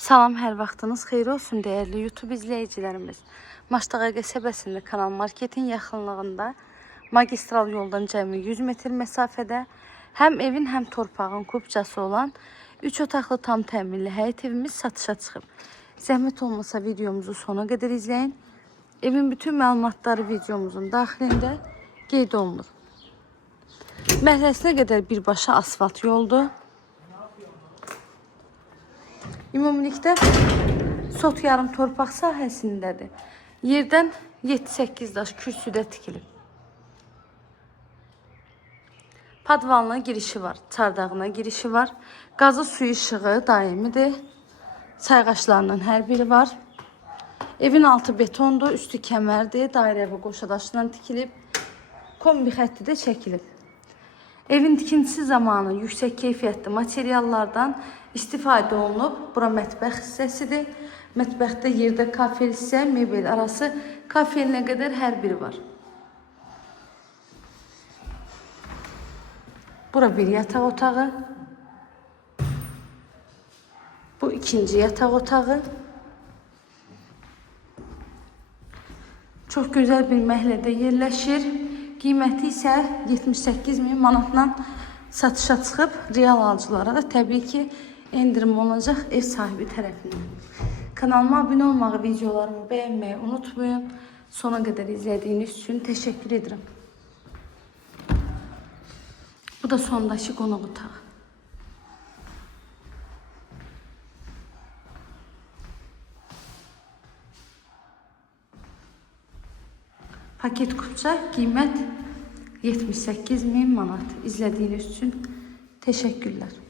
Salam, hər vaxtınız xeyir olsun değerli YouTube izleyicilerimiz. Maştağa qəsəbəsində Kanal Marketin yaxınlığında magistral yoldan cəmi 100 metr məsafədə həm evin həm torpağın kubcası olan 3 otaqlı tam təminli həyət evimiz satışa çıxıb. Zəhmət olmasa videomuzu sona qədər izləyin. Evin bütün məlumatları videomuzun daxilində qeyd olunur. Məhəlləsinə qədər birbaşa asfalt yoldur. Ümumilikdə sot yarım torpaq sahəsindədir. Yerdən 7-8 daş kürsüdə tikilib. Padvalına girişi var, çardağına girişi var. Qazı suyu işığı daimidir. Sayğaçlarının hər biri var. Evin altı betondur, üstü kəmərdir. Dairəvi qoşadaşdan tikilib. Kombi xətti də çəkilib. Evin tikintisi zamanı yüksək keyfiyyətli materiallardan istifadə olunub. Bura mətbəx hissəsidir. Mətbəxdə yerdə kafel hissə, mebel arası kafelinə qədər hər biri var. Bura bir yataq otağı. Bu ikinci yataq otağı. Çox gözəl bir məhəllədə yerləşir. Qiyməti isə 78.000 manatdan satışa çıxıb. Real alıcılara da təbii ki endirim olacaq ev sahibi tərəfindən. Kanalıma abunə olmağı, videolarımı bəyənməyi unutmayın. Sona qədər izlədiyiniz üçün təşəkkür edirəm. Bu da sondakı qonaq otağı. Paket kupça, qiymət 78.000 manat. İzlədiyiniz üçün təşəkkürlər.